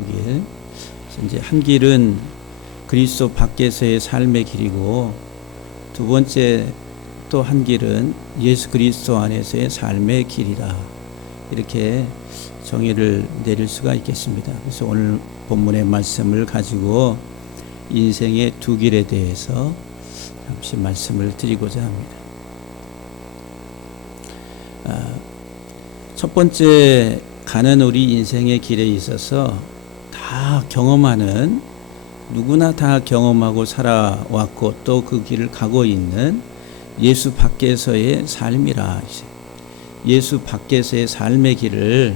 두 길. 이제 한 길은 그리스도 밖에서의 삶의 길이고, 두 번째 또 한 길은 예수 그리스도 안에서의 삶의 길이다. 이렇게 정의를 내릴 수가 있겠습니다. 그래서 오늘 본문의 말씀을 가지고 인생의 두 길에 대해서 잠시 말씀을 드리고자 합니다. 첫 번째, 가는 우리 인생의 길에 있어서 다 경험하는, 누구나 다 경험하고 살아왔고 또 그 길을 가고 있는 예수 밖에서의 삶이라. 예수 밖에서의 삶의 길을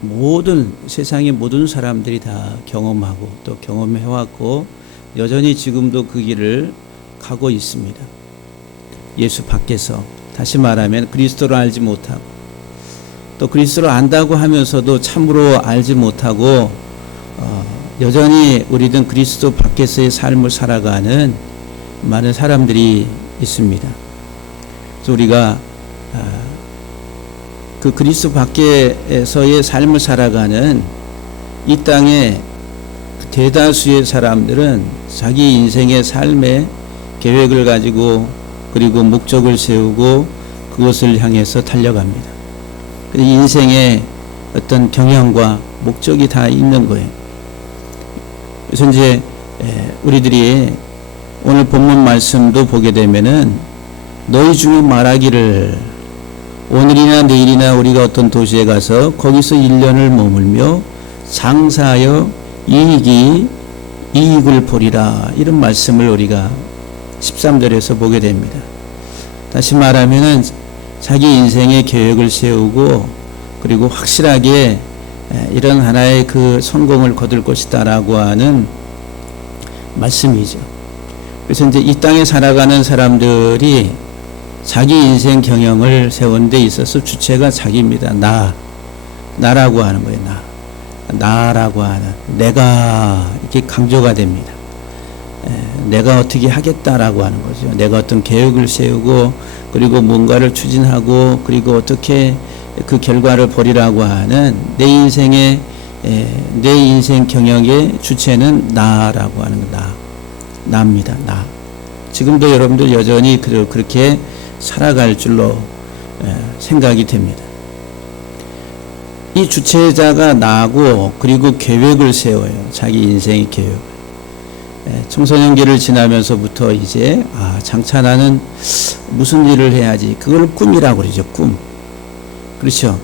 모든 세상의 모든 사람들이 다 경험하고 또 경험해왔고 여전히 지금도 그 길을 가고 있습니다. 예수 밖에서, 다시 말하면 그리스도를 알지 못하고 또 그리스도를 안다고 하면서도 참으로 알지 못하고 여전히 우리는 그리스도 밖에서의 삶을 살아가는 많은 사람들이 있습니다. 그래서 우리가 그 그리스도 밖에서의 삶을 살아가는 이 땅의 대다수의 사람들은 자기 인생의 삶의 계획을 가지고 그리고 목적을 세우고 그것을 향해서 달려갑니다. 인생의 어떤 경향과 목적이 다 있는 거예요. 그래서 이제 우리들이 오늘 본문 말씀도 보게 되면은 너희 중에 말하기를 오늘이나 내일이나 우리가 어떤 도시에 가서 거기서 1년을 머물며 장사하여 이익을 보리라. 이런 말씀을 우리가 13절에서 보게 됩니다. 다시 말하면은 자기 인생의 계획을 세우고 그리고 확실하게 이런 하나의 그 성공을 거둘 것이다 라고 하는 말씀이죠. 그래서 이제 이 땅에 살아가는 사람들이 자기 인생 경영을 세운 데 있어서 주체가 자기입니다. 나라고 하는 거예요. 나라고 하는, 내가 이렇게 강조가 됩니다. 내가 어떻게 하겠다라고 하는 거죠. 내가 어떤 계획을 세우고 그리고 뭔가를 추진하고 그리고 어떻게 그 결과를 보리라고 하는 내 인생 경영의 주체는 나라고 하는 거. 나입니다. 나. 지금도 여러분들 여전히 그렇게 살아갈 줄로 생각이 됩니다. 이 주체자가 나고 그리고 계획을 세워요. 자기 인생의 계획. 청소년기를 지나면서부터 이제 장차 나는 무슨 일을 해야지. 그걸 꿈이라고 그러죠. 꿈. 그렇죠.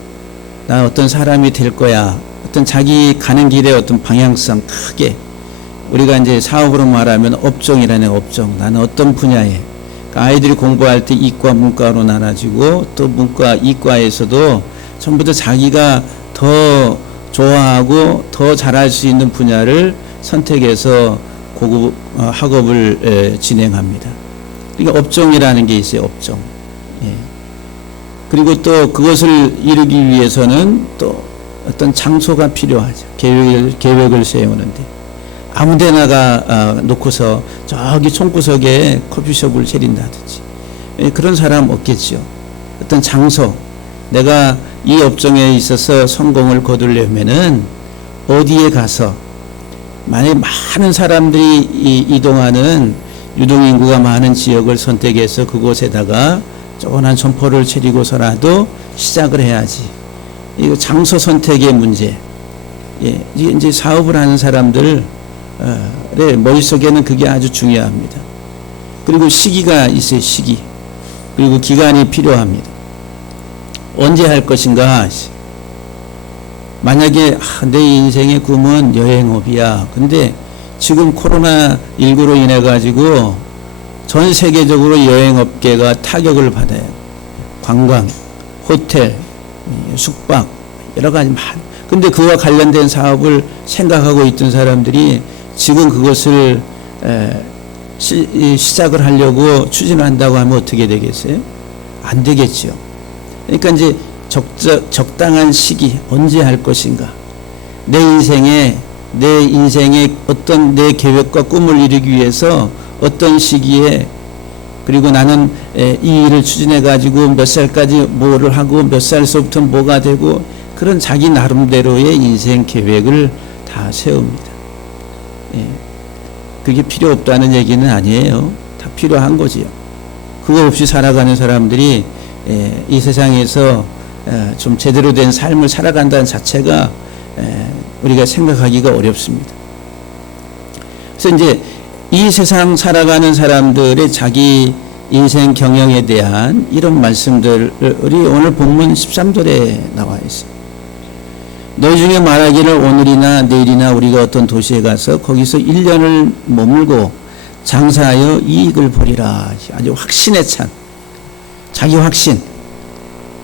나 어떤 사람이 될 거야. 어떤 자기 가는 길의 어떤 방향성 크게. 우리가 이제 사업으로 말하면 업종이라는 업종. 나는 어떤 분야에. 아이들이 공부할 때 이과, 문과로 나눠지고 또 문과, 이과에서도 전부 다 자기가 더 좋아하고 더 잘할 수 있는 분야를 선택해서 고급 학업을 진행합니다. 그러니까 업종이라는 게 있어요. 업종. 그리고 또 그것을 이루기 위해서는 또 어떤 장소가 필요하죠. 계획을 세우는데 아무 데나가 놓고서 저기 총구석에 커피숍을 차린다든지 그런 사람 없겠죠. 어떤 장소, 내가 이 업종에 있어서 성공을 거두려면은 어디에 가서, 만약에 많은 사람들이 이동하는 유동인구가 많은 지역을 선택해서 그곳에다가 조그만 점포를 차리고서라도 시작을 해야지. 이거 장소 선택의 문제. 이제 사업을 하는 사람들 머릿속에는 그게 아주 중요합니다. 그리고 시기가 있어요. 시기. 그리고 기간이 필요합니다. 언제 할 것인가. 만약에 내 인생의 꿈은 여행업이야. 근데 지금 코로나19로 인해 가지고 전 세계적으로 여행업계가 타격을 받아요. 관광, 호텔, 숙박 여러 가지 근데 그와 관련된 사업을 생각하고 있던 사람들이 지금 그것을 시작을 하려고 추진을 한다고 하면 어떻게 되겠어요? 안 되겠죠. 그러니까 이제 적당한 시기, 언제 할 것인가. 내 인생의 어떤 내 계획과 꿈을 이루기 위해서 어떤 시기에, 그리고 나는 이 일을 추진해 가지고 몇 살까지 뭐를 하고 몇 살서부터 뭐가 되고 그 그런 자기 나름대로의 인생 계획을 다 세웁니다. 예. 그게 필요 없다는 얘기는 아니에요. 다 필요한 거지요. 그거 없이 살아가는 사람들이 이 세상에서 좀 제대로 된 삶을 살아간다는 자체가 우리가 생각하기가 어렵습니다. 그래서 이제 이 세상 살아가는 사람들의 자기 인생 경영에 대한 이런 말씀들이 오늘 본문 13절에 나와 있어요. 너희 중에 말하기를 오늘이나 내일이나 우리가 어떤 도시에 가서 거기서 1년을 머물고 장사하여 이익을 보리라. 아주 확신에 찬 자기 확신.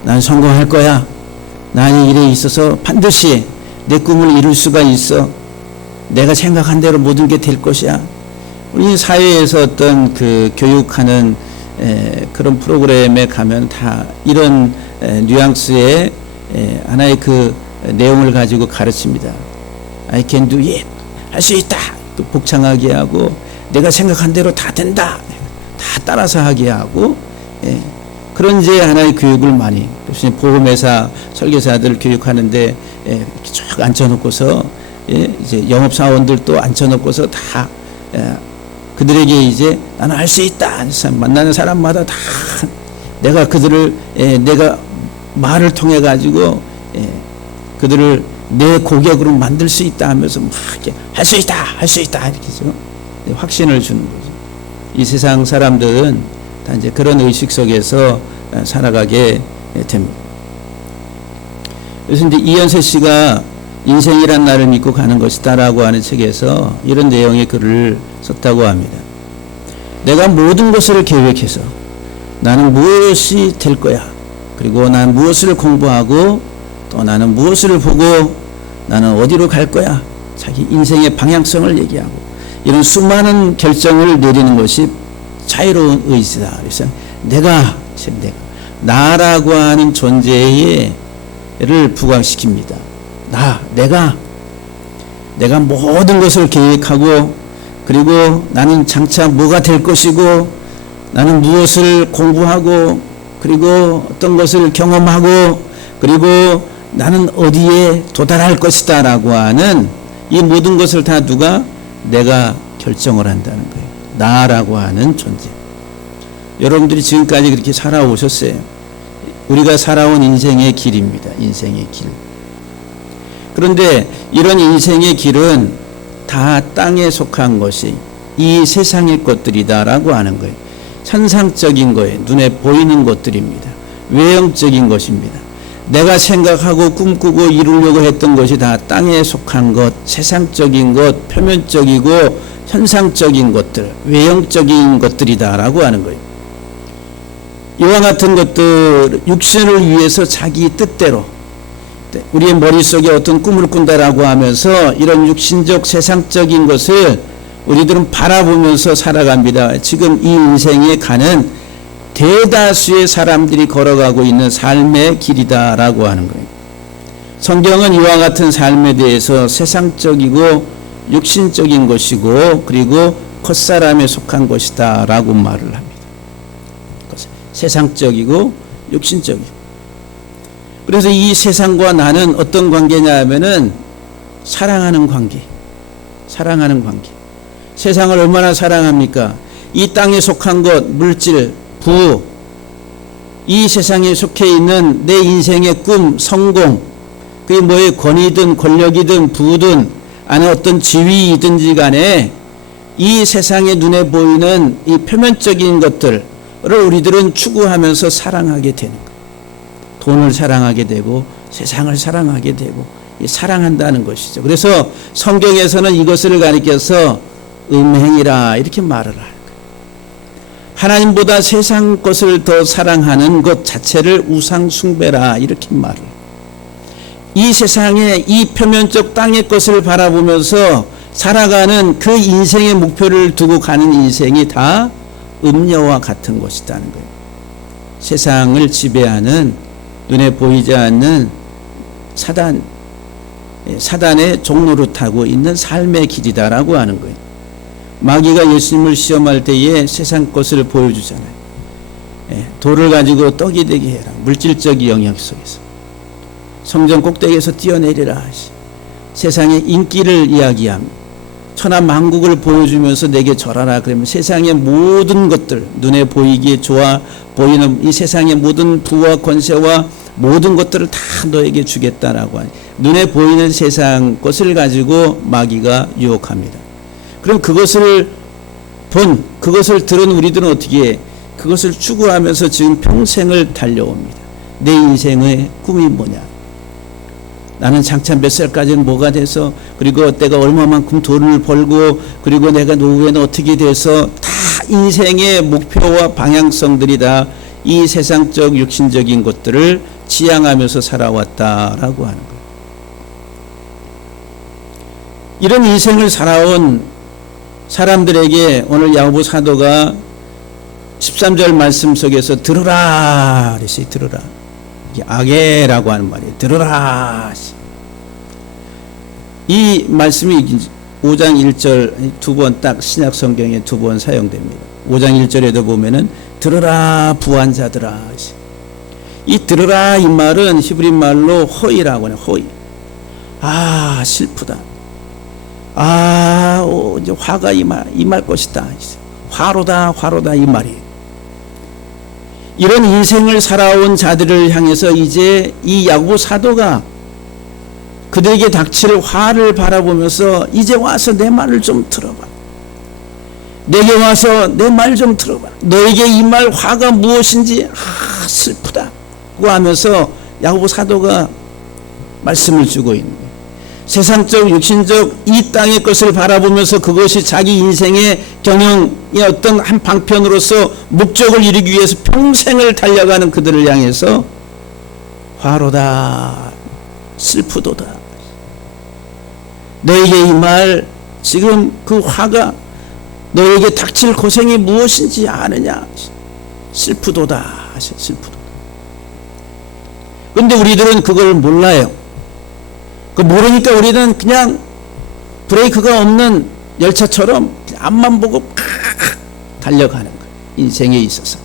난 성공할 거야. 난 이 일에 있어서 반드시 내 꿈을 이룰 수가 있어. 내가 생각한 대로 모든 게 될 것이야. 우리 사회에서 어떤 그 교육하는 그런 프로그램에 가면 다 이런 뉘앙스의 하나의 그 내용을 가지고 가르칩니다. I can do it. 할 수 있다. 또 복창하게 하고 내가 생각한 대로 다 된다. 다 따라서 하게 하고 그런 이제 하나의 교육을 많이 보험회사 설계사들 교육하는데 쭉 앉혀놓고서 이제 영업사원들도 앉혀놓고서 다 그들에게 이제 나는 할 수 있다. 만나는 사람마다 다 내가 그들을 내가 말을 통해 가지고 그들을 내 고객으로 만들 수 있다 하면서 막 이렇게 할 수 있다, 할 수 있다 이렇게 해서 확신을 주는 거죠. 이 세상 사람들은 다 이제 그런 의식 속에서 살아가게 됩니다. 그래서 이제 이현세 씨가 인생이란 나를 믿고 가는 것이다라고 하는 책에서 이런 내용의 글을 썼다고 합니다. 내가 모든 것을 계획해서 나는 무엇이 될 거야. 그리고 난 무엇을 공부하고 또 나는 무엇을 보고 나는 어디로 갈 거야. 자기 인생의 방향성을 얘기하고 이런 수많은 결정을 내리는 것이 자유로운 의지다. 그래서 내가 나라고 하는 존재를 부각시킵니다. 내가 모든 것을 계획하고 그리고 나는 장차 뭐가 될 것이고 나는 무엇을 공부하고 그리고 어떤 것을 경험하고 그리고 나는 어디에 도달할 것이다 라고 하는 이 모든 것을 다 누가? 내가 결정을 한다는 거예요. 나라고 하는 존재. 여러분들이 지금까지 그렇게 살아오셨어요. 우리가 살아온 인생의 길입니다. 인생의 길. 그런데 이런 인생의 길은 다 땅에 속한 것이 이 세상의 것들이다라고 하는 거예요. 천상적인 거예요. 눈에 보이는 것들입니다. 외형적인 것입니다. 내가 생각하고 꿈꾸고 이루려고 했던 것이 다 땅에 속한 것, 세상적인 것, 표면적이고 현상적인 것들, 외형적인 것들이다라고 하는 거예요. 이와 같은 것들, 육신을 위해서 자기 뜻대로 우리의 머릿속에 어떤 꿈을 꾼다라고 하면서 이런 육신적 세상적인 것을 우리들은 바라보면서 살아갑니다. 지금 이 인생에 가는 대다수의 사람들이 걸어가고 있는 삶의 길이다라고 하는 거예요. 성경은 이와 같은 삶에 대해서 세상적이고 육신적인 것이고 그리고 겉사람에 속한 것이다 라고 말을 합니다. 세상적이고 육신적이고. 그래서 이 세상과 나는 어떤 관계냐 하면은 사랑하는 관계. 사랑하는 관계. 세상을 얼마나 사랑합니까? 이 땅에 속한 것, 물질, 부, 이 세상에 속해 있는 내 인생의 꿈, 성공, 그게 뭐의 권위든 권력이든 부든 안에 어떤 지위이든지 간에 이 세상의 눈에 보이는 이 표면적인 것들을 우리들은 추구하면서 사랑하게 되는 거예요. 돈을 사랑하게 되고 세상을 사랑하게 되고 사랑한다는 것이죠. 그래서 성경에서는 이것을 가리켜서 음행이라 이렇게 말을 해요. 하나님보다 세상 것을 더 사랑하는 것 자체를 우상 숭배라 이렇게 말을 해요. 이 세상의 이 표면적 땅의 것을 바라보면서 살아가는 그 인생의 목표를 두고 가는 인생이 다 음녀와 같은 것이라는 거예요. 세상을 지배하는 눈에 보이지 않는 사단의 종로를 타고 있는 삶의 길이다라고 하는 거예요. 마귀가 예수님을 시험할 때에 세상 것을 보여주잖아요. 돌을 가지고 떡이 되게 해라. 물질적 영역 속에서. 성전 꼭대기에서 뛰어내리라. 세상의 인기를 이야기합니다. 천하 만국을 보여주면서 내게 절하라. 그러면 세상의 모든 것들, 눈에 보이기에 좋아 보이는 이 세상의 모든 부와 권세와 모든 것들을 다 너에게 주겠다라고 하니, 눈에 보이는 세상 것을 가지고 마귀가 유혹합니다. 그럼 그것을 들은 우리들은 어떻게 해? 그것을 추구하면서 지금 평생을 달려옵니다. 내 인생의 꿈이 뭐냐? 나는 장차 몇 살까지는 뭐가 돼서, 그리고 내가 얼마만큼 돈을 벌고, 그리고 내가 노후에는 어떻게 돼서, 다 인생의 목표와 방향성들이 다 이 세상적 육신적인 것들을 지향하면서 살아왔다라고 하는 거예요. 이런 인생을 살아온 사람들에게 오늘 야고보 사도가 13절 말씀 속에서 들으라 그랬어요. 들으라. 이게 아게라고 하는 말이에요. 들으라. 이 말씀이 5장 1절 두 번 딱 신약 성경에 두 번 사용됩니다. 5장 1절에도 보면은 들으라 부한자들아. 이 들으라 이 말은 히브리 말로 호이라고 해요. 호이. 아 슬프다. 이제 화가 임할 것이다. 화로다 이 말이에요. 이런 인생을 살아온 자들을 향해서 이제 이 야고보 사도가 그들에게 닥칠 화를 바라보면서 이제 와서 내 말을 좀 들어봐. 내게 와서 내 말 좀 들어봐. 너에게 임할 화가 무엇인지 슬프다 고 하면서 야고보 사도가 말씀을 주고 있는 거예요. 세상적 육신적 이 땅의 것을 바라보면서 그것이 자기 인생의 경영의 어떤 한 방편으로서 목적을 이루기 위해서 평생을 달려가는 그들을 향해서 화로다 슬프도다. 너에게 이 말 지금 그 화가 너에게 닥칠 고생이 무엇인지 아느냐. 슬프도다. 슬프도다. 그런데 우리들은 그걸 몰라요. 모르니까 우리는 그냥 브레이크가 없는 열차처럼 앞만 보고 달려가는 거예요. 인생에 있어서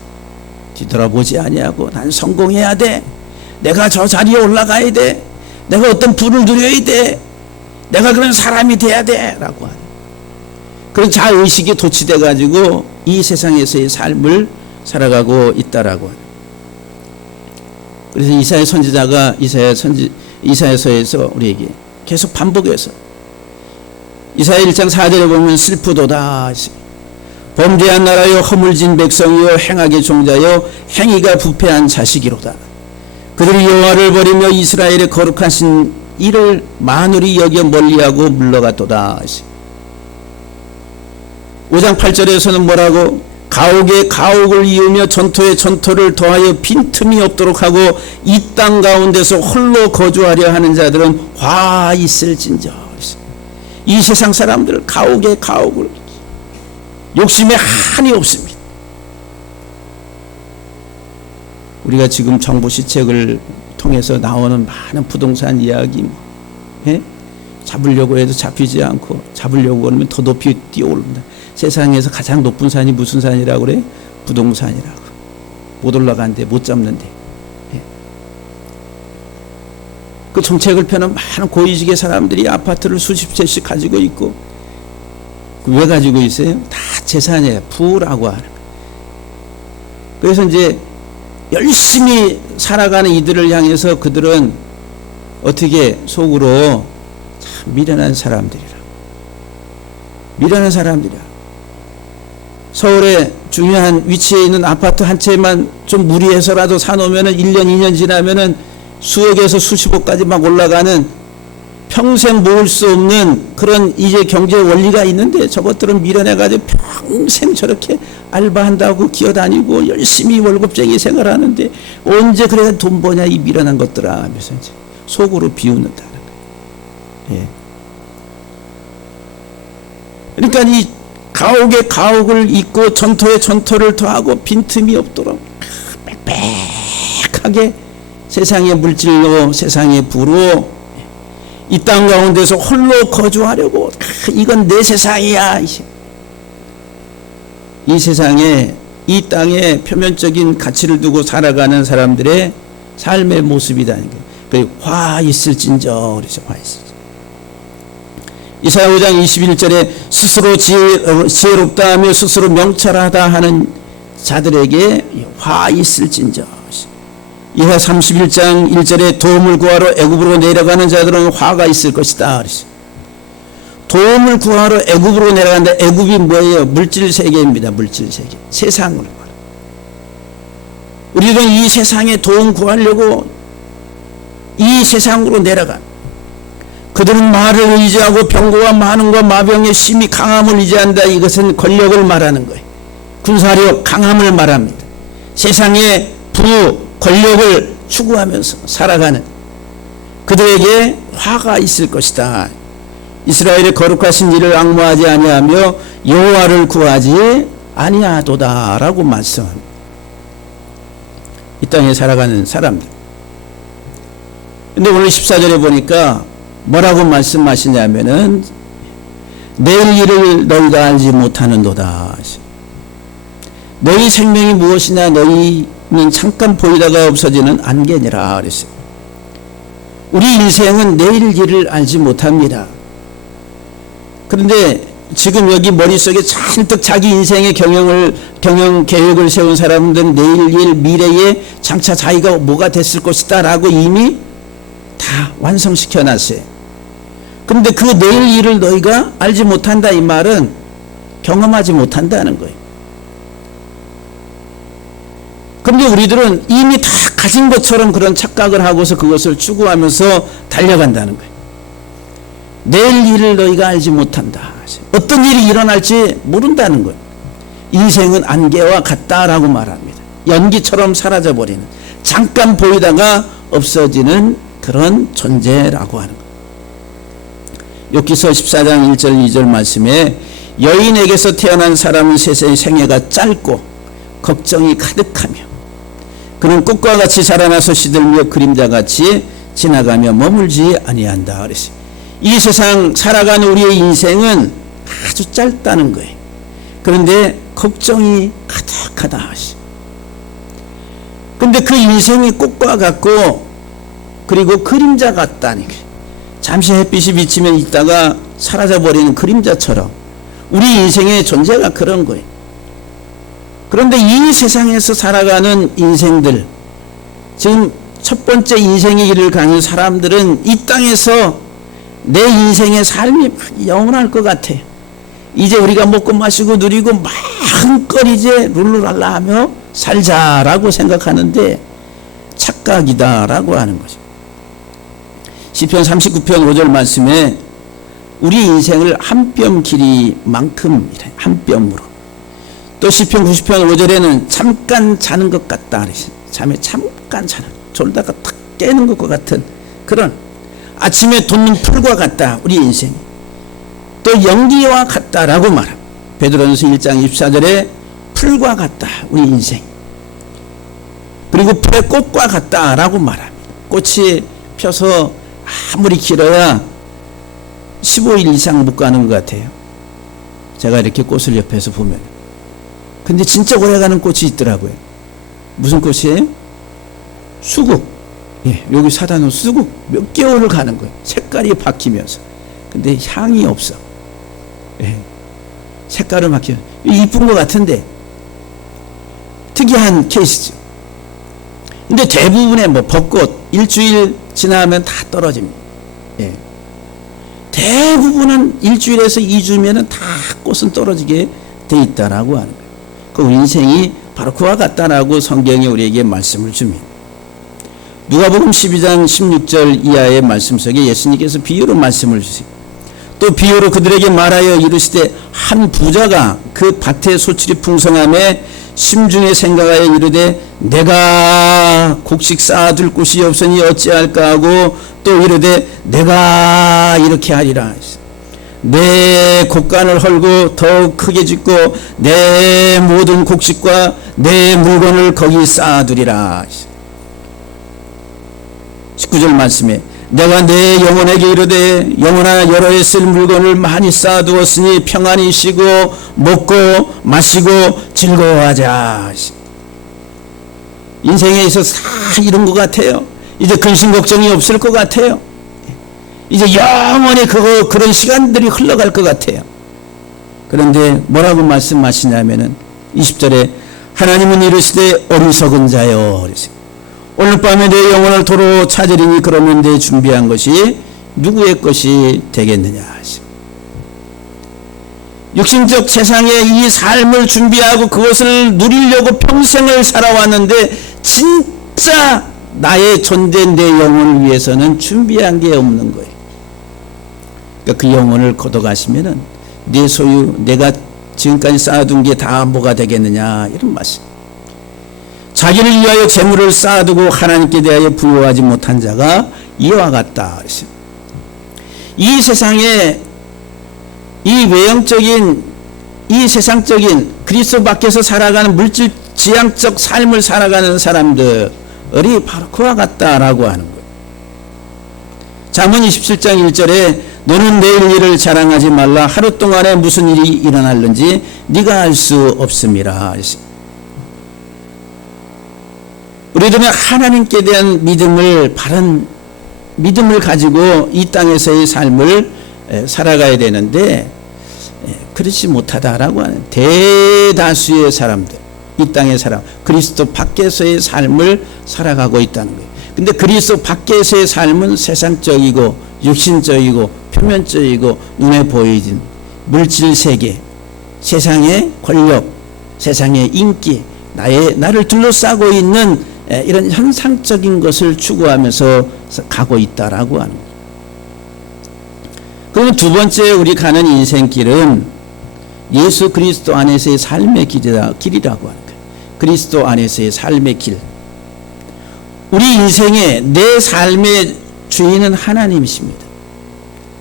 뒤돌아보지 아니하고 난 성공해야 돼. 내가 저 자리에 올라가야 돼. 내가 어떤 부를 누려야 돼. 내가 그런 사람이 돼야 돼 라고 하는 그런 자의식이 도취돼 가지고 이 세상에서의 삶을 살아가고 있다라고 하는. 그래서 이사야 선지자가 이사야서에서 우리에게 계속 반복해서 이사야 1장 4절에 보면 슬프도다. 범죄한 나라여 허물진 백성이여 행악의 종자여 행위가 부패한 자식이로다. 그들이 여호와를 버리며 이스라엘의 거룩하신 이를 만울이 여겨 멀리하고 물러갔도다. 5장 8절에서는 뭐라고? 가옥에 가옥을 이으며 전토에 전토를 더하여 빈틈이 없도록 하고 이 땅 가운데서 홀로 거주하려 하는 자들은 화 있을진저. 이 세상 사람들 가옥에 가옥을 욕심에 한이 없습니다. 우리가 지금 정부 시책을 통해서 나오는 많은 부동산 이야기 잡으려고 해도 잡히지 않고 잡으려고 그러면 더 높이 뛰어오릅니다. 세상에서 가장 높은 산이 무슨 산이라고 그래? 부동산이라고. 못 올라가는데 못 잡는데. 그 정책을 펴는 많은 고위직의 사람들이 아파트를 수십 채씩 가지고 있고 왜 가지고 있어요? 다 재산이에요. 부라고 하는. 그래서 이제 열심히 살아가는 이들을 향해서 그들은 어떻게 속으로 참 미련한 사람들이라. 미련한 사람들이야. 서울에 중요한 위치에 있는 아파트 한 채만 좀 무리해서라도 사놓으면은 1년, 2년 지나면은 수억에서 수십억까지 막 올라가는 평생 모을 수 없는 그런 이제 경제 원리가 있는데 저것들은 미련해가지고 평생 저렇게 알바한다고 기어다니고 열심히 월급쟁이 생활하는데 언제 그래야 돈 버냐 이 미련한 것들아 하면서 이제 속으로 비웃는다는 거예요. 예. 그러니까 이 가옥에 가옥을 잇고 전토에 전토를 더하고 빈틈이 없도록 빽빽하게 세상의 물질로 세상의 부로 이 땅 가운데서 홀로 거주하려고 이건 내 세상이야. 이 세상에 이 땅에 표면적인 가치를 두고 살아가는 사람들의 삶의 모습이라는 거예요. 화 있을진저 그래서 화 있을진저. 이사야 5장 21절에 스스로 지혜롭다 하며 스스로 명철하다 하는 자들에게 화 있을진저. 이사 31장 1절에 도움을 구하러 애굽으로 내려가는 자들은 화가 있을 것이다. 도움을 구하러 애굽으로 내려간다. 애굽이 뭐예요? 물질 세계입니다. 물질 세계. 세상으로. 우리는 이 세상에 도움 구하려고 이 세상으로 내려간. 그들은 말을 의지하고 병거와 많음과 마병의 심히 강함을 의지한다. 이것은 권력을 말하는 거예요. 군사력 강함을 말합니다. 세상의 부 권력을 추구하면서 살아가는 그들에게 화가 있을 것이다. 이스라엘의 거룩하신 이를 앙모하지 아니하며 여호와를 구하지 아니하도다라고 말씀합니다. 이 땅에 살아가는 사람들. 근데 오늘 14절에 보니까 뭐라고 말씀하시냐면은 내일 일을 너희가 알지 못하는도다. 너희 생명이 무엇이냐? 너희는 잠깐 보이다가 없어지는 안개니라 그랬어요. 우리 인생은 내일 일을 알지 못합니다. 그런데 지금 여기 머릿속에 잔뜩 자기 인생의 경영 계획을 세운 사람들은 내일 일 미래에 장차 자기가 뭐가 됐을 것이다 라고 이미 다 완성시켜 놨어요. 그런데 그 내일 일을 너희가 알지 못한다 이 말은 경험하지 못한다는 거예요. 그런데 우리들은 이미 다 가진 것처럼 그런 착각을 하고서 그것을 추구하면서 달려간다는 거예요. 내일 일을 너희가 알지 못한다. 어떤 일이 일어날지 모른다는 거예요. 인생은 안개와 같다라고 말합니다. 연기처럼 사라져버리는, 잠깐 보이다가 없어지는 그런 존재라고 하는 거예요. 욥기서 14장 1절 2절 말씀에 여인에게서 태어난 사람은 세상의 생애가 짧고 걱정이 가득하며 그는 꽃과 같이 자라나서 시들며 그림자같이 지나가며 머물지 아니한다 그랬어요. 이 세상 살아가는 우리의 인생은 아주 짧다는 거예요. 그런데 걱정이 가득하다 하시. 근데 그 인생이 꽃과 같고 그리고 그림자 같다니. 잠시 햇빛이 비치면 있다가 사라져버리는 그림자처럼 우리 인생의 존재가 그런 거예요. 그런데 이 세상에서 살아가는 인생들, 지금 첫 번째 인생의 길을 가는 사람들은 이 땅에서 내 인생의 삶이 영원할 것 같아. 이제 우리가 먹고 마시고 누리고 마음껏 이제 룰루랄라 하며 살자라고 생각하는데 착각이다라고 하는 거죠. 시편 39편 5절 말씀에 우리 인생을 한 뼘 길이만큼이래. 한 뼘으로. 또 시편 90편 5절에는 잠깐 자는 것 같다. 잠에 잠깐 자는, 졸다가 탁 깨는 것과 같은 그런 아침에 돋는 풀과 같다. 우리 인생이. 또 연기와 같다라고 말합니다. 베드로전서 1장 24절에 풀과 같다. 우리 인생. 그리고 풀의 꽃과 같다라고 말합니다. 꽃이 펴서 아무리 길어야 15일 이상 못 가는 것 같아요. 제가 이렇게 꽃을 옆에서 보면. 근데 진짜 오래가는 꽃이 있더라고요. 무슨 꽃이에요? 수국. 예, 여기 사다 놓은 수국 몇 개월을 가는 거예요. 색깔이 바뀌면서. 근데 향이 없어. 예, 색깔은 바뀌어. 이쁜 것 같은데 특이한 케이스죠. 근데 대부분의 뭐 벚꽃 일주일 지나면 다 떨어집니다. 예. 대부분은 일주일에서 2주면은 다 꽃은 떨어지게 돼 있다라고 하는 거예요. 그 인생이 바로 그와 같다라고 성경이 우리에게 말씀을 줍니다. 누가복음 12장 16절 이하의 말씀 속에 예수님께서 비유로 말씀을 주세요. 또 비유로 그들에게 말하여 이르시되 한 부자가 그 밭의 소출이 풍성함에 심중에 생각하여 이르되 내가 곡식 쌓아둘 곳이 없으니 어찌할까 하고 또 이르되 내가 이렇게 하리라. 내 곡간을 헐고 더욱 크게 짓고 내 모든 곡식과 내 물건을 거기 쌓아두리라. 19절 말씀에 내가 내 영혼에게 이르되 영혼아 여러 해 쓸 물건을 많이 쌓아두었으니 평안히 쉬고 먹고 마시고 즐거워하자. 인생에 있어서 다 이런 것 같아요. 이제 근심 걱정이 없을 것 같아요. 이제 영원히 그런 시간들이 흘러갈 것 같아요. 그런데 뭐라고 말씀하시냐면은 20절에 하나님은 이르시되 어리석은 자여 그러세요. 오늘 밤에 내 영혼을 도로 찾으리니 그러면 내 준비한 것이 누구의 것이 되겠느냐 하시오. 육신적 세상의 이 삶을 준비하고 그것을 누리려고 평생을 살아왔는데 진짜 나의 존재 내 영혼을 위해서는 준비한 게 없는 거예요. 그러니까 그 영혼을 걷어가시면은 내 소유 내가 지금까지 쌓아둔 게 다 뭐가 되겠느냐 이런 말씀. 자기를 위하여 재물을 쌓아두고 하나님께 대하여 부여하지 못한 자가 이와 같다. 이 세상에 이 외형적인 이 세상적인 그리스도 밖에서 살아가는 물질 지향적 삶을 살아가는 사람들이 바로 그와 같다라고 하는 거예요. 잠언 27장 1절에 너는 내일 일을 자랑하지 말라 하루 동안에 무슨 일이 일어날는지 네가 알 수 없음이라. 우리들은 하나님께 대한 믿음을 바른 믿음을 가지고 이 땅에서의 삶을 살아가야 되는데 그렇지 못하다라고 하는 대다수의 사람들 이 땅의 사람 그리스도 밖에서의 삶을 살아가고 있다는 거예요. 근데 그리스도 밖에서의 삶은 세상적이고 육신적이고 표면적이고 눈에 보이진 물질 세계 세상의 권력 세상의 인기 나를 둘러싸고 있는 이런 현상적인 것을 추구하면서 가고 있다라고 하는 거예요. 그러면 두 번째 우리 가는 인생길은 예수 그리스도 안에서의 삶의 길이라고 하는 거예요. 그리스도 안에서의 삶의 길. 우리 인생의 내 삶의 주인은 하나님이십니다.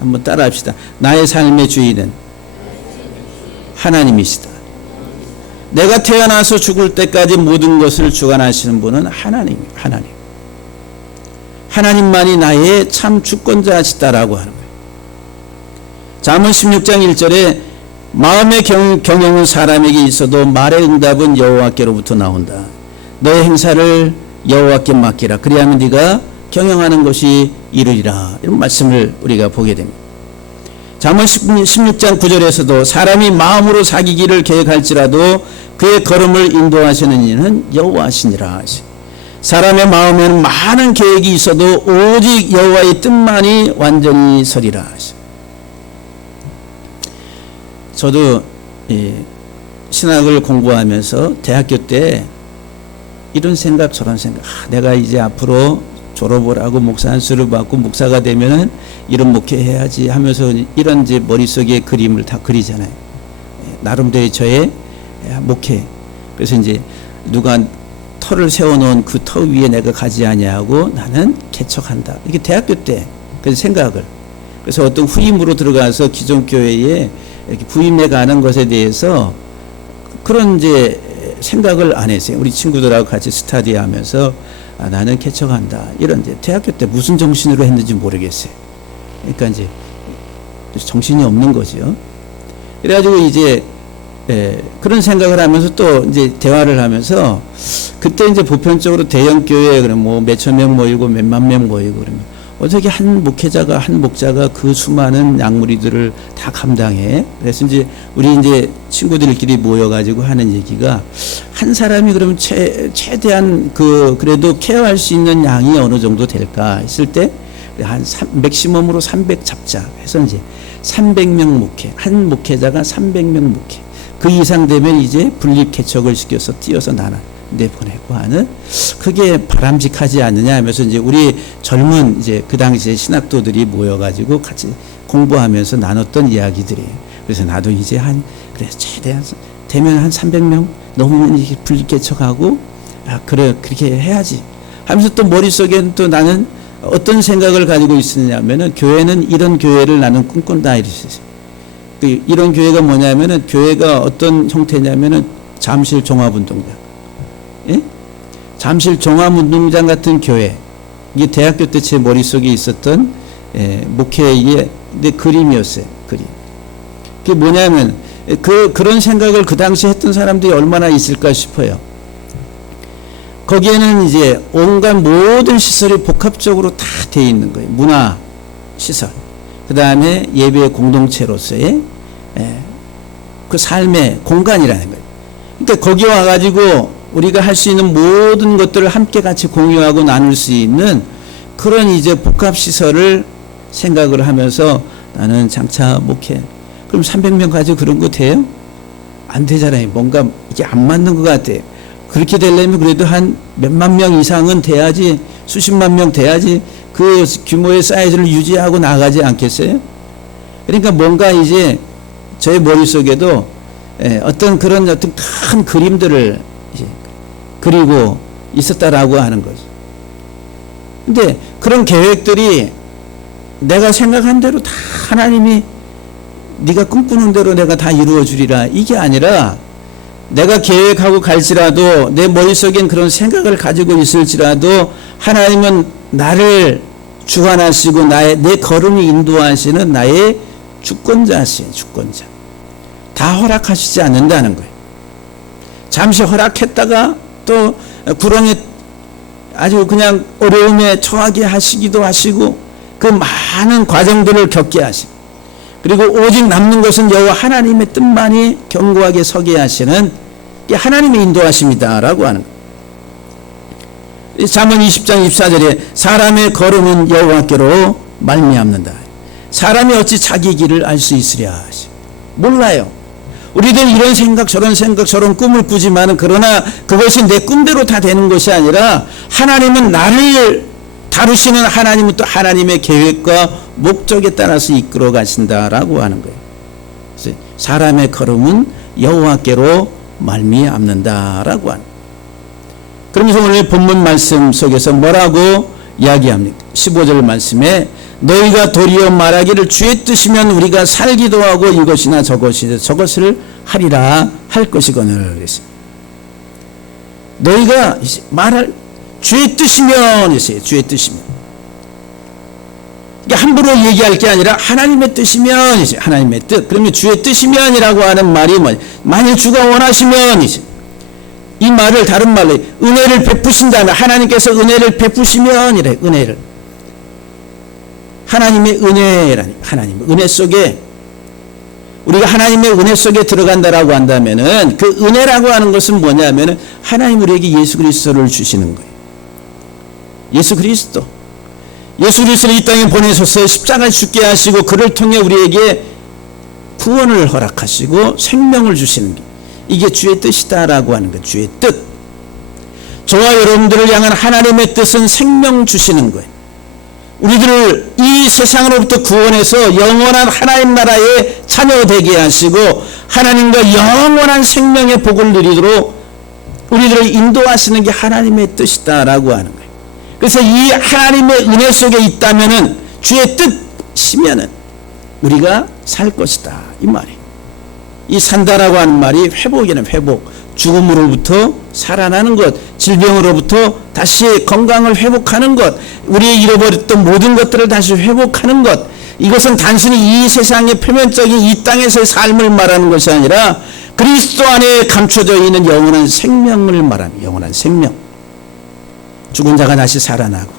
한번 따라합시다. 나의 삶의 주인은 하나님이시다. 내가 태어나서 죽을 때까지 모든 것을 주관하시는 분은 하나님이에요. 하나님만이 나의 참 주권자시다라고 하는 거예요. 잠언 16장 1절에 마음의 경영은 사람에게 있어도 말의 응답은 여호와께로부터 나온다. 너의 행사를 여호와께 맡기라. 그리하면 네가 경영하는 것이 이르리라. 이런 말씀을 우리가 보게 됩니다. 잠언 16장 9절에서도 사람이 마음으로 사귀기를 계획할지라도 그의 걸음을 인도하시는 이는 여호와시니라. 사람의 마음에는 많은 계획이 있어도 오직 여호와의 뜻만이 완전히 서리라. 저도 신학을 공부하면서 대학교 때 이런 생각 저런 생각 내가 이제 앞으로 졸업을 하고 목사 안수를 받고 목사가 되면은 이런 목회해야지 하면서 이런 이제 머릿속에 그림을 다 그리잖아요. 나름대로 저의 목회. 그래서 이제 누가 터를 세워놓은 그 터 위에 내가 가지 아니하고 나는 개척한다. 이게 대학교 때 그 생각을. 그래서 어떤 후임으로 들어가서 기존 교회에 이렇게 부임해 가는 것에 대해서 그런 이제 생각을 안 했어요. 우리 친구들하고 같이 스터디하면서 나는 개척한다. 이런 이제 대학교 때 무슨 정신으로 했는지 모르겠어요. 그러니까 이제 정신이 없는 거죠. 그래가지고 이제 그런 생각을 하면서 또 이제 대화를 하면서 그때 이제 보편적으로 대형 교회 그러면 뭐 몇천 명 모이고 몇만 명 모이고 그러면 어떻게 한 목회자가 한 목자가 그 수많은 양무리들을 다 감당해? 그래서 이제 우리 이제 친구들끼리 모여가지고 하는 얘기가 한 사람이 그러면 최대한 그래도 케어할 수 있는 양이 어느 정도 될까 했을 때 한 맥시멈으로 300 잡자 해서 이제 300명 목회 한 목회자가 300명 목회 그 이상 되면 이제 분립 개척을 시켜서 띄어서 내보내고 하는 그게 바람직하지 않느냐 하면서 이제 우리 젊은 이제 그 당시에 신학도들이 모여가지고 같이 공부하면서 나눴던 이야기들이에요. 그래서 나도 이제 그래서 최대한 되면 한 300명 넘으면 이렇게 분립 개척하고 그래 그렇게 해야지 하면서 또 머릿속에는 또 나는 어떤 생각을 가지고 있었냐면은 교회는 이런 교회를 나는 꿈꾼다 이랬어요. 이런 교회가 뭐냐면은 교회가 어떤 형태냐면은 잠실 종합운동장. 예? 잠실 종합운동장 같은 교회. 이게 대학교 때 제 머릿속에 있었던 목회의 그림이었어요. 그림. 그게 뭐냐면 그런 생각을 그 당시에 했던 사람들이 얼마나 있을까 싶어요. 거기에는 이제 온갖 모든 시설이 복합적으로 다 되어 있는 거예요. 문화 시설, 그 다음에 예배 공동체로서의 그 삶의 공간이라는 거예요. 그러니까 거기 와가지고 우리가 할 수 있는 모든 것들을 함께 같이 공유하고 나눌 수 있는 그런 이제 복합 시설을 생각을 하면서 나는 장차 목회. 그럼 300명 가지고 그런 거 돼요? 안 되잖아요. 뭔가 이게 안 맞는 것 같아요. 그렇게 되려면 그래도 한 몇만 명 이상은 돼야지, 수십만 명 돼야지 그 규모의 사이즈를 유지하고 나가지 않겠어요? 그러니까 뭔가 이제 저의 머릿속에도 어떤 큰 그림들을 이제 그리고 있었다라고 하는 거죠. 근데 그런 계획들이 내가 생각한 대로 다 하나님이 네가 꿈꾸는 대로 내가 다 이루어 주리라, 이게 아니라 내가 계획하고 갈지라도 내 머릿속엔 그런 생각을 가지고 있을지라도 하나님은 나를 주관하시고 내 걸음을 인도하시는 나의 주권자시에요. 주권자. 다 허락하시지 않는다는 거예요. 잠시 허락했다가 또 구렁에 아주 그냥 어려움에 처하게 하시기도 하시고 그 많은 과정들을 겪게 하시고, 그리고 오직 남는 것은 여호와 하나님의 뜻만이 견고하게 서게 하시는 게 하나님의 인도하심이다라고 하는 거예요. 잠언 20장 24절에 사람의 걸음은 여호와께로 말미암는다. 사람이 어찌 자기 길을 알 수 있으랴. 몰라요. 우리들 이런 생각 저런 꿈을 꾸지만은, 그러나 그것이 내 꿈대로 다 되는 것이 아니라 하나님은 나를 다루시는, 하나님은 또 하나님의 계획과 목적에 따라서 이끌어 가신다라고 하는 거예요. 그래서 사람의 걸음은 여호와께로 말미암는다라고 하는 거예요. 그러면서 오늘 본문 말씀 속에서 뭐라고 이야기합니까? 15절 말씀에 너희가 도리어 말하기를 주의 뜻이면 우리가 살기도 하고 이것이나 저것을 하리라 할 것이거늘. 그랬습니다. 너희가 말할 주의 뜻이면 있어요. 주의 뜻이면. 그러니까 함부로 얘기할 게 아니라 하나님의 뜻이면 있어요. 하나님의 뜻. 그러면 주의 뜻이면이라고 하는 말이 뭐냐? 만일 주가 원하시면 있어요. 이 말을 다른 말로 은혜를 베푸신다면, 하나님께서 은혜를 베푸시면 이래. 은혜를. 하나님의 은혜라니, 하나님의 은혜 속에, 우리가 하나님의 은혜 속에 들어간다라고 한다면은 그 은혜라고 하는 것은 뭐냐면은 하나님 우리에게 예수 그리스도를 주시는 거예요. 예수 그리스도. 예수 그리스도를 이 땅에 보내셔서 십자가에 죽게 하시고 그를 통해 우리에게 구원을 허락하시고 생명을 주시는 게, 이게 주의 뜻이다라고 하는 거예요. 주의 뜻. 저와 여러분들을 향한 하나님의 뜻은 생명 주시는 거예요. 우리들을 이 세상으로부터 구원해서 영원한 하나님 나라의 자녀 되게 하시고 하나님과 영원한 생명의 복을 누리도록 우리들을 인도하시는 게 하나님의 뜻이다라고 하는 거예요. 그래서 이 하나님의 은혜 속에 있다면은, 주의 뜻이면은 우리가 살 것이다, 이 말이에요. 이 산다라고 하는 말이 회복이는 회복, 죽음으로부터 살아나는 것, 질병으로부터 다시 건강을 회복하는 것, 우리의 잃어버렸던 모든 것들을 다시 회복하는 것, 이것은 단순히 이 세상의 표면적인 이 땅에서의 삶을 말하는 것이 아니라 그리스도 안에 감춰져 있는 영원한 생명을 말합니다. 영원한 생명. 죽은 자가 다시 살아나고.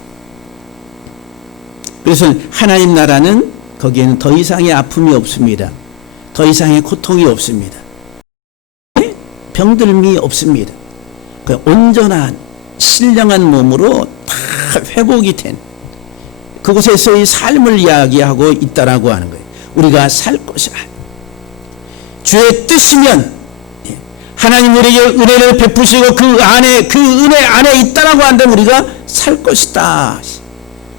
그래서 하나님 나라는 거기에는 더 이상의 아픔이 없습니다. 더 이상의 고통이 없습니다. 병들미 없습니다. 그 온전한 신령한 몸으로 다 회복이 된 그곳에서의 삶을 이야기하고 있다라고 하는 거예요. 우리가 살 것이라. 주의 뜻이면 하나님 우리에게 은혜를 베푸시고 그 은혜 안에 있다라고 한다면 우리가 살 것이다.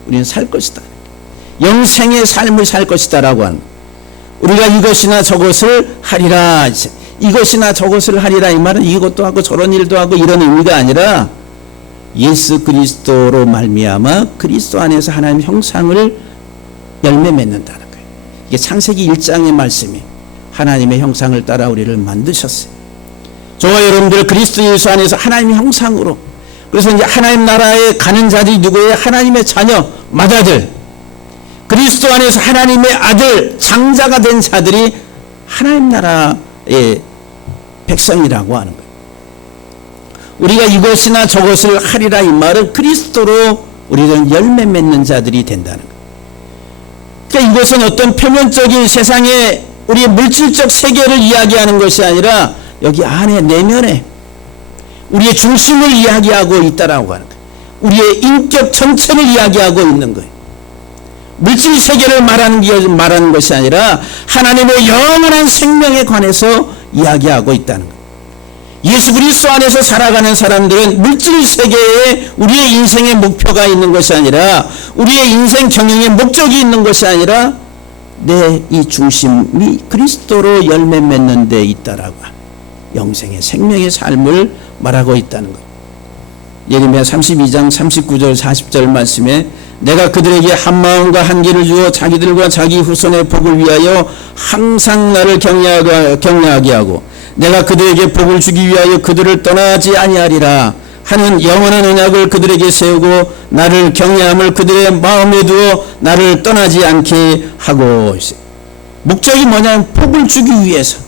우리는 살 것이다. 영생의 삶을 살 것이다라고 하는 거예요. 우리가 이것이나 저것을 하리라. 이것이나 저것을 하리라, 이 말은 이것도 하고 저런 일도 하고 이런 의미가 아니라 예수 그리스도로 말미암아 그리스도 안에서 하나님 형상을 열매 맺는다는 거예요. 이게 창세기 1장의 말씀이 하나님의 형상을 따라 우리를 만드셨어요. 저와 여러분들 그리스도 예수 안에서 하나님의 형상으로, 그래서 이제 하나님 나라에 가는 자들이 누구예요? 하나님의 자녀, 맏아들, 그리스도 안에서 하나님의 아들, 장자가 된 자들이 하나님 나라의 백성이라고 하는 거예요. 우리가 이것이나 저것을 하리라 이 말은 그리스도로 우리는 열매 맺는 자들이 된다는 거예요. 그러니까 이것은 어떤 표면적인 세상의 우리의 물질적 세계를 이야기하는 것이 아니라 여기 안에 내면에 우리의 중심을 이야기하고 있다라고 하는 거예요. 우리의 인격 전체를 이야기하고 있는 거예요. 물질 세계를 말하는 것이 아니라 하나님의 영원한 생명에 관해서 이야기하고 있다는 거예요. 예수 그리스도 안에서 살아가는 사람들은 물질 세계에 우리의 인생의 목표가 있는 것이 아니라 우리의 인생 경영의 목적이 있는 것이 아니라 내 이 중심이 그리스도로 열매 맺는 데 있다라고 영생의 생명의 삶을 말하고 있다는 거예요. 예레미야 32장 39절 40절 말씀에 내가 그들에게 한 마음과 한 길을 주어 자기들과 자기 후손의 복을 위하여 항상 나를 경외하게 하고 내가 그들에게 복을 주기 위하여 그들을 떠나지 아니하리라 하는 영원한 언약을 그들에게 세우고 나를 경외함을 그들의 마음에 두어 나를 떠나지 않게 하고 있어요. 목적이 뭐냐면 복을 주기 위해서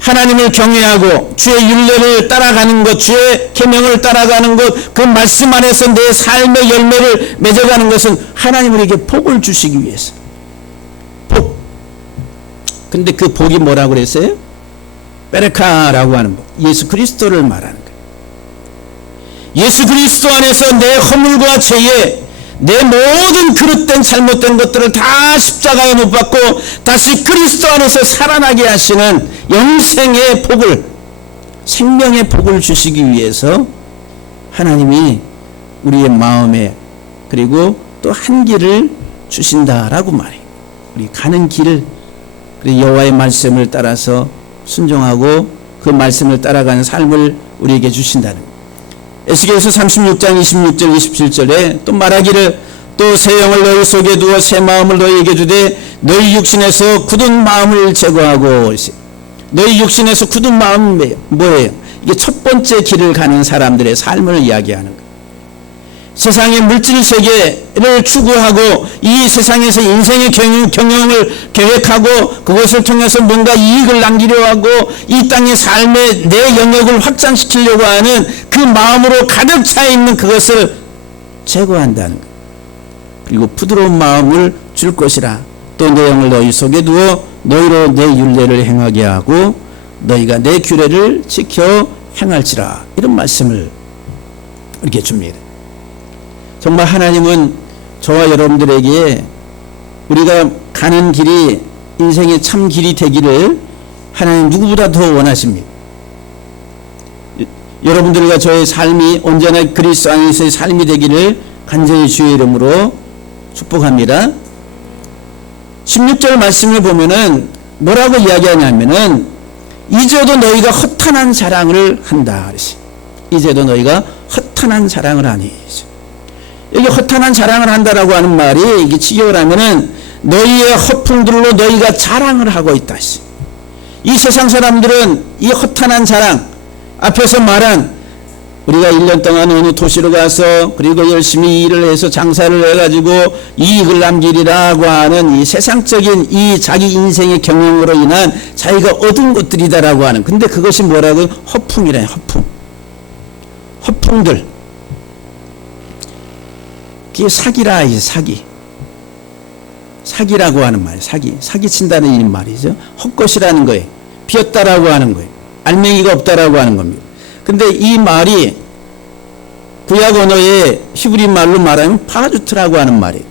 하나님을 경외하고 주의 율례를 따라가는 것, 주의 계명을 따라가는 것, 그 말씀 안에서 내 삶의 열매를 맺어가는 것은 하나님 우리에게 복을 주시기 위해서. 복. 근데 그 복이 뭐라고 그랬어요? 베레카라고 하는 복. 예수 그리스도를 말하는 거예요. 예수 그리스도 안에서 내 허물과 죄에 내 모든 그릇된 잘못된 것들을 다 십자가에 못 박고 다시 그리스도 안에서 살아나게 하시는 영생의 복을, 생명의 복을 주시기 위해서 하나님이 우리의 마음에 그리고 또 한 길을 주신다라고 말해요. 우리 가는 길을 여호와의 말씀을 따라서 순종하고 그 말씀을 따라가는 삶을 우리에게 주신다는 거예요. 에스겔서 36장 26절 27절에 또 말하기를 또 새 영을 너희 속에 두어 새 마음을 너희에게 주되 너희 육신에서 굳은 마음을 제거하고 너희 육신에서 굳은 마음은 뭐예요? 이게 첫 번째 길을 가는 사람들의 삶을 이야기하는 거예요. 세상의 물질 세계를 추구하고 이 세상에서 인생의 경영을 계획하고 그것을 통해서 뭔가 이익을 남기려 하고 이 땅의 삶의 내 영역을 확장시키려고 하는 그 마음으로 가득 차 있는 그것을 제거한다는 거예요. 그리고 부드러운 마음을 줄 것이라 또 내 영을 너희 속에 두어 너희로 내 율례를 행하게 하고 너희가 내 규례를 지켜 행할지라 이런 말씀을 이렇게 줍니다. 정말 하나님은 저와 여러분들에게 우리가 가는 길이 인생의 참 길이 되기를 하나님 누구보다 더 원하십니다. 여러분들과 저의 삶이 언제나 그리스도 안에서의 삶이 되기를 간절히 주의 이름으로 축복합니다. 16절 말씀을 보면은 뭐라고 이야기하냐면은 이제도 너희가 허탄한 자랑을 한다. 이제도 너희가 허탄한 자랑을 하니. 여기 허탄한 자랑을 한다라고 하는 말이 이게 직역을 하면은 너희의 허풍들로 너희가 자랑을 하고 있다. 이 세상 사람들은 이 허탄한 자랑 앞에서 말한 우리가 1년 동안 어느 도시로 가서 그리고 열심히 일을 해서 장사를 해가지고 이익을 남기리라고 하는 이 세상적인 이 자기 인생의 경영으로 인한 자기가 얻은 것들이다라고 하는 근데 그것이 뭐라고요? 허풍이래요. 허풍들. 그게 사기라, 사기라고 하는 말이에요. 사기친다는 이 말이죠. 헛것이라는 거예요. 비었다라고 하는 거예요. 알맹이가 없다라고 하는 겁니다. 근데 이 말이 구약 언어의 히브리 말로 말하면 파주트라고 하는 말이에요.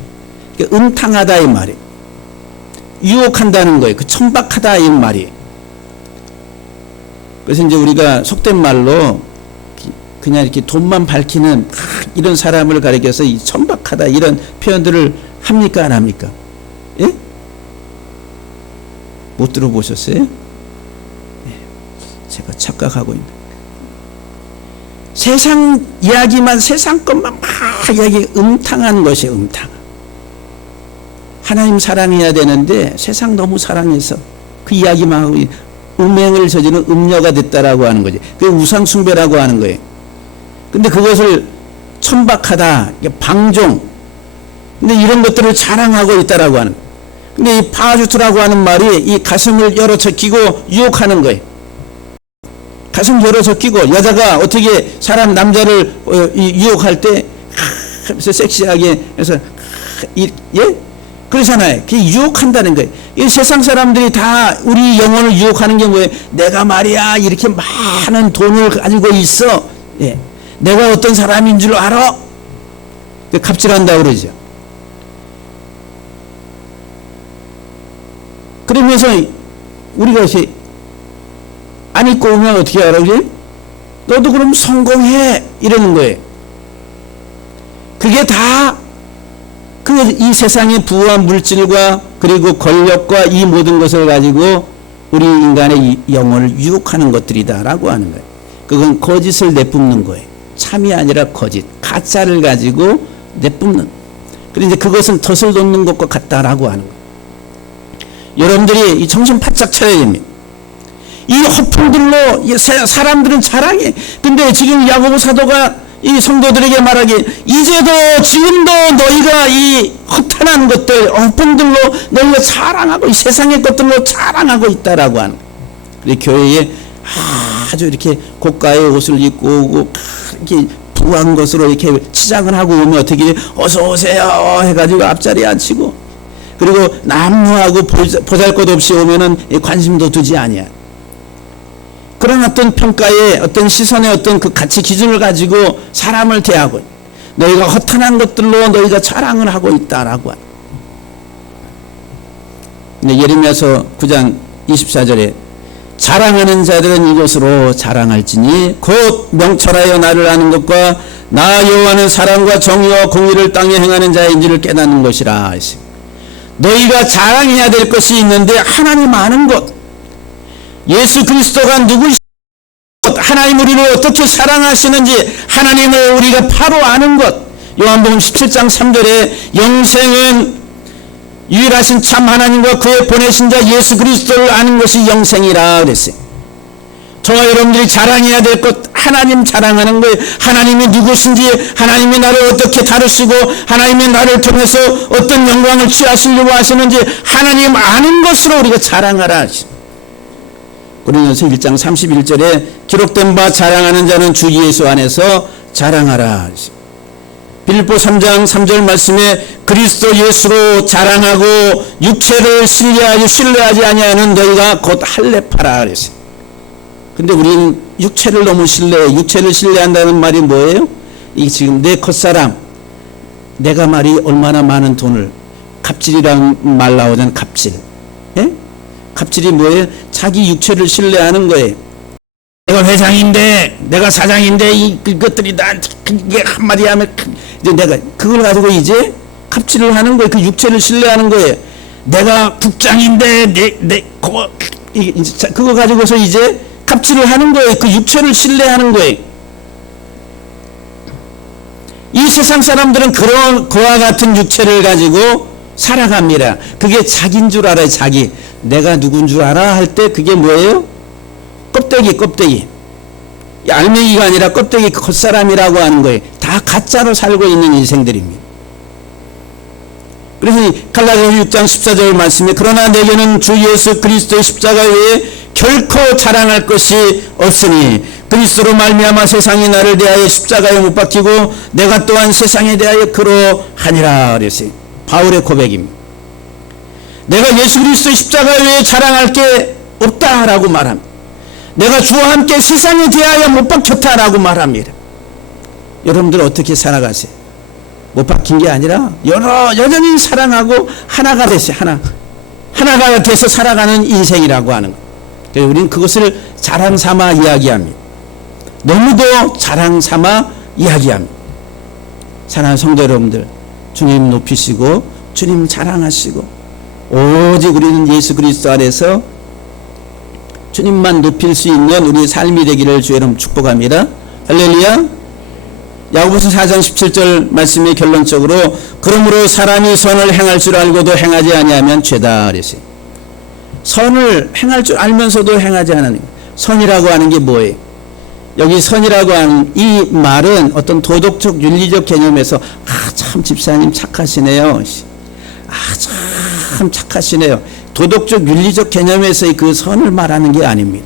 음탕하다 이 말이에요. 유혹한다는 거예요. 그 천박하다 이 말이에요. 그래서 이제 우리가 속된 말로 그냥 이렇게 돈만 밝히는 이런 사람을 가리켜서 이 천박하다 이런 표현들을 합니까 안 합니까? 예? 못 들어보셨어요? 네. 제가 착각하고 있는 세상 이야기만 세상 것만 막 이야기 음탕한 것이 음탕. 하나님 사랑해야 되는데 세상 너무 사랑해서 그 이야기만 하고 음행을 저지르는 음녀가 됐다라고 하는 거지. 그게 우상 숭배라고 하는 거예요. 근데 그것을 천박하다, 방종, 근데 이런 것들을 자랑하고 있다라고 하는. 근데 이 파주트라고 하는 말이 이 가슴을 열어 적히고 유혹하는 거예요. 가슴 열어서 끼고, 여자가 어떻게 사람 남자를 유혹할 때 하면서 섹시하게 해서 예? 그러잖아요. 그게 유혹한다는 거예요. 이 세상 사람들이 다 우리 영혼을 유혹하는 게 뭐예요? 내가 말이야 이렇게 많은 돈을 가지고 있어. 예. 내가 어떤 사람인 줄 알아? 갑질한다고 그러죠. 그러면서 우리가 이렇게 안 입고 오면 어떻게 하라고 그래? 너도 그럼 성공해 이러는 거예요. 그게 다 이 세상의 부와 물질과 그리고 권력과 이 모든 것을 가지고 우리 인간의 영혼을 유혹하는 것들이다라고 하는 거예요. 그건 거짓을 내뿜는 거예요. 참이 아니라 거짓, 가짜를 가지고 내뿜는. 그런데 그것은 덫을 돋는 것과 같다라고 하는 거예요. 여러분들이 이 정신 바짝 차려야 됩니다. 이 허풍들로 사람들은 자랑해. 근데 지금 야고보 사도가 이 성도들에게 말하기, 이제도 지금도 너희가 이 허탄한 것들, 허풍들로 너희가 자랑하고 이 세상의 것들로 자랑하고 있다라고 하는 거예요. 교회에 아주 이렇게 고가의 옷을 입고 오고 이렇게 부한 것으로 이렇게 치장을 하고 오면 어떻게 어서 오세요 해가지고 앞자리에 앉히고, 그리고 남루하고 보잘것없이 오면은 관심도 두지 아니야. 그런 어떤 평가의 어떤 시선의 어떤 그 가치 기준을 가지고 사람을 대하고, 너희가 허탄한 것들로 너희가 자랑을 하고 있다라고 하는. 근데 예레미야서 9장 24절에 자랑하는 자들은 이것으로 자랑할지니 곧 명철하여 나를 아는 것과 나 여호와는 사랑과 정의와 공의를 땅에 행하는 자인지를 깨닫는 것이라. 너희가 자랑해야 될 것이 있는데 하나님 아는 것, 예수 그리스도가 누구이신지, 하나님 우리를 어떻게 사랑하시는지 하나님을 우리가 바로 아는 것. 요한복음 17장 3절에 영생은 유일하신 참 하나님과 그의 보내신 자 예수 그리스도를 아는 것이 영생이라 그랬어요. 저와 여러분들이 자랑해야 될 것, 하나님 자랑하는 거예요. 하나님이 누구신지, 하나님이 나를 어떻게 다루시고, 하나님이 나를 통해서 어떤 영광을 취하시려고 하시는지 하나님 아는 것으로 우리가 자랑하라. 고린도서 1장 31절에 기록된 바 자랑하는 자는 주 예수 안에서 자랑하라. 빌립보 3장 3절 말씀에 그리스도 예수로 자랑하고 육체를 신뢰하지 아니하는 너희가 곧 할례파라 그랬어요. 근데 우리는 육체를 너무 육체를 신뢰한다는 말이 뭐예요? 이게 지금 내 겉사람, 내가 말이 얼마나 많은 돈을, 갑질이란 말 나오잖아요. 갑질. 예? 갑질이 뭐예요? 자기 육체를 신뢰하는 거예요. 내가 회장인데, 내가 사장인데, 이것들이 난, 그게 한마디 하면, 이제 내가, 그걸 가지고 이제 갑질을 하는 거예요. 그 육체를 신뢰하는 거예요. 내가 국장인데, 그거 가지고서 이제 갑질을 하는 거예요. 그 육체를 신뢰하는 거예요. 이 세상 사람들은 그와 같은 육체를 가지고 살아갑니다. 그게 자기인 줄 알아요. 자기. 내가 누군 줄 알아 할 때 그게 뭐예요? 껍데기. 알맹이가 아니라 껍데기 겉사람이라고 하는 거예요. 다 가짜로 살고 있는 인생들입니다. 그래서 갈라디아서 6장 14절 말씀에 그러나 내게는 주 예수 그리스도의 십자가 외에 결코 자랑할 것이 없으니 그리스도로 말미암아 세상이 나를 대하여 십자가에 못 박히고 내가 또한 세상에 대하여 그러하니라 그랬어요. 바울의 고백입니다. 내가 예수 그리스도의 십자가 외에 자랑할 게 없다라고 말합니다. 내가 주와 함께 세상에 대하여 못 박혔다라고 말합니다. 여러분들 어떻게 살아가세요? 못 박힌 게 아니라 여전히 사랑하고 하나가 됐어요. 하나가 돼서 살아가는 인생이라고 하는 거예요. 우리는 그것을 자랑 삼아 이야기합니다. 너무도 자랑 삼아 이야기합니다. 사랑하는 성도 여러분들, 주님 높이시고 주님 자랑하시고 오직 우리는 예수 그리스도 안에서 주님만 높일 수 있는 우리의 삶이 되기를 주의 이름 축복합니다. 할렐루야. 야고보서 4장 17절 말씀의 결론적으로 그러므로 사람이 선을 행할 줄 알고도 행하지 아니하면 죄다 그랬어요. 선을 행할 줄 알면서도 행하지 않는 선이라고 하는 게 뭐예요? 여기 선이라고 하는 이 말은 어떤 도덕적 윤리적 개념에서 참 집사님 착하시네요. 참 착하시네요. 도덕적 윤리적 개념에서의 그 선을 말하는 게 아닙니다.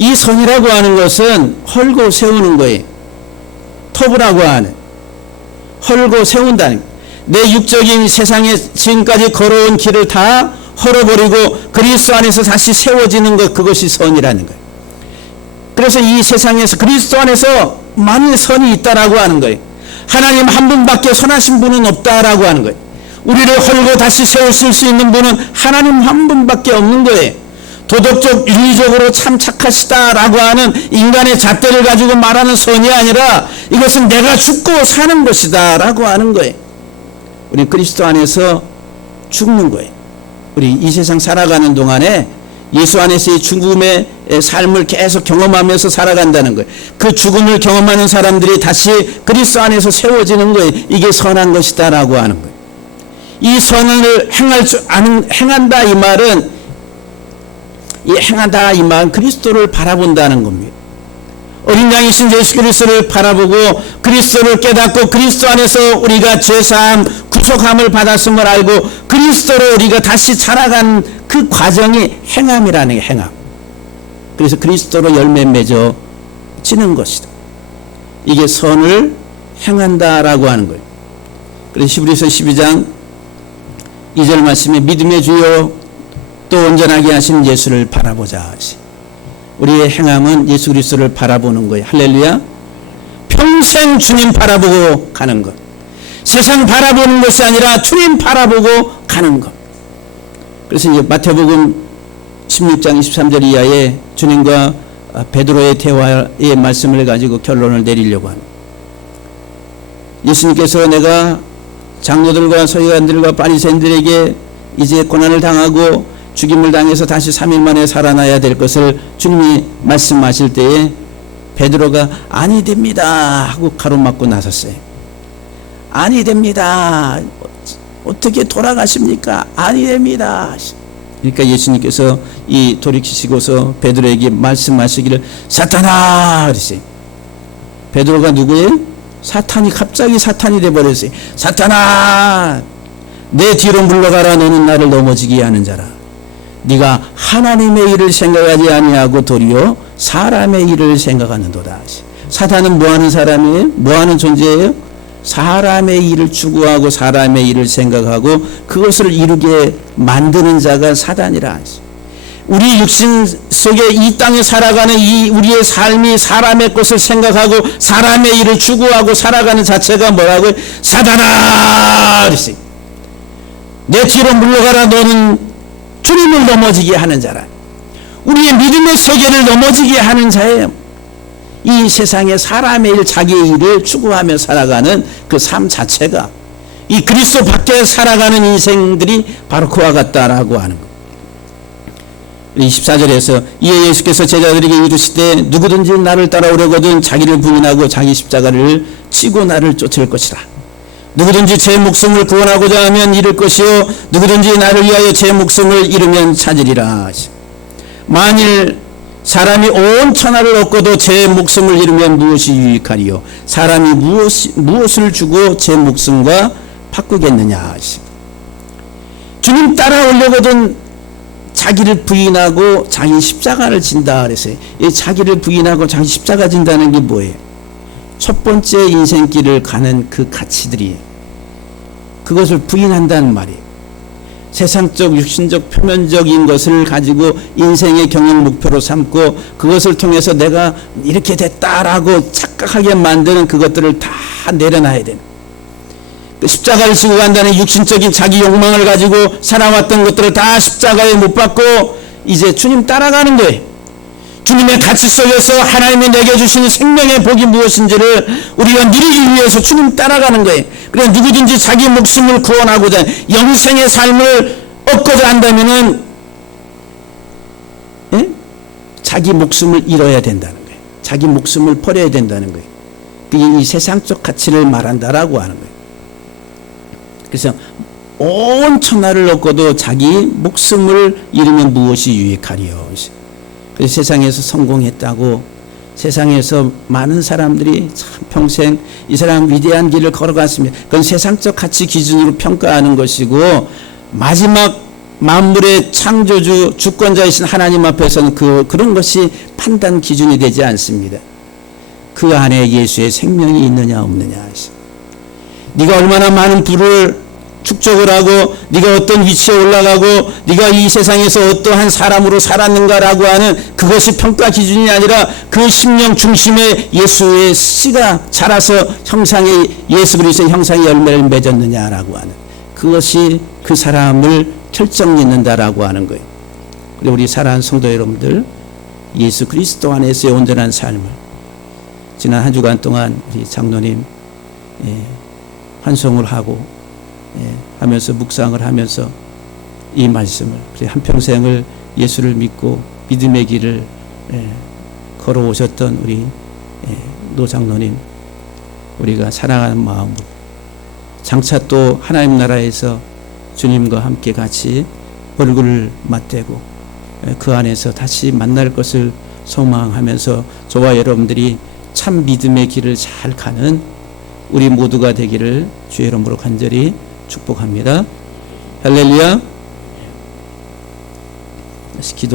이 선이라고 하는 것은 헐고 세우는 거예요. 토부라고 하는, 헐고 세운다는 거예요. 내 육적인 세상에 지금까지 걸어온 길을 다 헐어버리고 그리스도 안에서 다시 세워지는 것, 그것이 선이라는 거예요. 그래서 이 세상에서 그리스도 안에서 만일 선이 있다라고 하는 거예요. 하나님 한 분밖에 선하신 분은 없다라고 하는 거예요. 우리를 헐고 다시 세웠을 수 있는 분은 하나님 한 분밖에 없는 거예요. 도덕적 윤리적으로 참 착하시다라고 하는 인간의 잣대를 가지고 말하는 선이 아니라 이것은 내가 죽고 사는 것이다 라고 하는 거예요. 우리 그리스도 안에서 죽는 거예요. 우리 이 세상 살아가는 동안에 예수 안에서의 죽음의 삶을 계속 경험하면서 살아간다는 거예요. 그 죽음을 경험하는 사람들이 다시 그리스도 안에서 세워지는 거예요. 이게 선한 것이다 라고 하는 거예요. 이 선을 행한다 이 말은, 이 행한다 이 말은 그리스도를 바라본다는 겁니다. 어린 양이신 예수 그리스도를 바라보고 그리스도를 깨닫고 그리스도 안에서 우리가 죄사함 구속함을 받았음을 알고 그리스도로 우리가 다시 살아간 그 과정이 행함이라는 게 행함. 그래서 그리스도로 열매 맺어지는 것이다. 이게 선을 행한다라고 하는 거예요. 그래서 히브리서 12장 2절 말씀에 믿음의 주요 또 온전하게 하신 예수를 바라보자. 우리의 행함은 예수 그리스도를 바라보는 거예요. 할렐루야. 평생 주님 바라보고 가는 것. 세상 바라보는 것이 아니라 주님 바라보고 가는 것. 그래서 이제 마태복음 16장 23절 이하에 주님과 베드로의 대화의 말씀을 가지고 결론을 내리려고 합니다. 예수님께서 내가 장로들과 서기관들과 바리새인들에게 이제 고난을 당하고 죽임을 당해서 다시 3일 만에 살아나야 될 것을 주님이 말씀하실 때에 베드로가 아니 됩니다 하고 가로막고 나섰어요. 아니 됩니다. 어떻게 돌아가십니까? 아니 됩니다. 그러니까 예수님께서 이 돌이키시고서 베드로에게 말씀하시기를 사탄아 그랬어요. 베드로가 누구예요? 사탄이 갑자기 사탄이 돼버렸어요. 사탄아 내 뒤로 물러가라. 너는 나를 넘어지게 하는 자라. 네가 하나님의 일을 생각하지 아니하고 도리어 사람의 일을 생각하는도다. 사탄은 뭐하는 사람이에요? 뭐하는 존재예요? 사람의 일을 추구하고 사람의 일을 생각하고 그것을 이루게 만드는 자가 사단이라. 우리 육신 속에 이 땅에 살아가는 이 우리의 삶이 사람의 것을 생각하고 사람의 일을 추구하고 살아가는 자체가 뭐라고요? 사단아 그랬어요. 내 뒤로 물러가라. 너는 주님을 넘어지게 하는 자라. 우리의 믿음의 세계를 넘어지게 하는 자예요. 이 세상에 사람의 일, 자기의 일을 추구하며 살아가는 그 삶 자체가 이 그리스도 밖에 살아가는 인생들이 바로 그와 같다라고 하는 것. 24절에서 이에 예수께서 제자들에게 이르시되 누구든지 나를 따라오려거든 자기를 부인하고 자기 십자가를 지고 나를 쫓을 것이라. 누구든지 제 목숨을 구원하고자 하면 잃을 것이요 누구든지 나를 위하여 제 목숨을 잃으면 찾으리라. 만일 사람이 온 천하를 얻고도 제 목숨을 잃으면 무엇이 유익하리요? 사람이 무엇을 주고 제 목숨과 바꾸겠느냐. 주님 따라오려거든 자기를 부인하고 자기 십자가를 진다 그랬어요. 이 자기를 부인하고 자기 십자가 진다는 게 뭐예요? 첫 번째 인생길을 가는 그 가치들이 그것을 부인한다는 말이에요. 세상적 육신적 표면적인 것을 가지고 인생의 경영 목표로 삼고 그것을 통해서 내가 이렇게 됐다라고 착각하게 만드는 그것들을 다 내려놔야 되는, 그 십자가를 지고 간다는 육신적인 자기 욕망을 가지고 살아왔던 것들을 다 십자가에 못 박고 이제 주님 따라가는 거예요. 주님의 가치 속에서 하나님이 내게 주시는 생명의 복이 무엇인지를 우리가 누리기 위해서 주님 따라가는 거예요. 그래서 누구든지 자기 목숨을 구원하고자 영생의 삶을 얻고자 한다면은 자기 목숨을 잃어야 된다는 거예요. 자기 목숨을 버려야 된다는 거예요. 그게 이 세상적 가치를 말한다라고 하는 거예요. 그래서 온 천하를 얻고도 자기 목숨을 잃으면 무엇이 유익하리요? 그래서 세상에서 성공했다고 세상에서 많은 사람들이 참 평생 이 사람 위대한 길을 걸어갔습니다. 그건 세상적 가치 기준으로 평가하는 것이고 마지막 만물의 창조주 주권자이신 하나님 앞에서는 그런 것이 판단 기준이 되지 않습니다. 그 안에 예수의 생명이 있느냐 없느냐. 네가 얼마나 많은 부를 축적을 하고 네가 어떤 위치에 올라가고 네가 이 세상에서 어떠한 사람으로 살았는가라고 하는 그것이 평가 기준이 아니라 그 심령 중심에 예수의 씨가 자라서 형상의 예수 그리스도의 형상의 열매를 맺었느냐라고 하는 그것이 그 사람을 결정짓는다라고 하는 거예요. 우리 사랑하는 성도 여러분들, 예수 그리스도 안에서의 온전한 삶을 지난 한 주간 동안 우리 장로님 환송을 하고 하면서 묵상을 하면서 이 말씀을 한평생을 예수를 믿고 믿음의 길을 걸어오셨던 우리 노 장로님, 우리가 사랑하는 마음으로 장차 또 하나님 나라에서 주님과 함께 같이 얼굴을 맞대고 그 안에서 다시 만날 것을 소망하면서 저와 여러분들이 참 믿음의 길을 잘 가는 우리 모두가 되기를 주의 이름으로 간절히 축복합니다. 할렐루야. 다시 기도.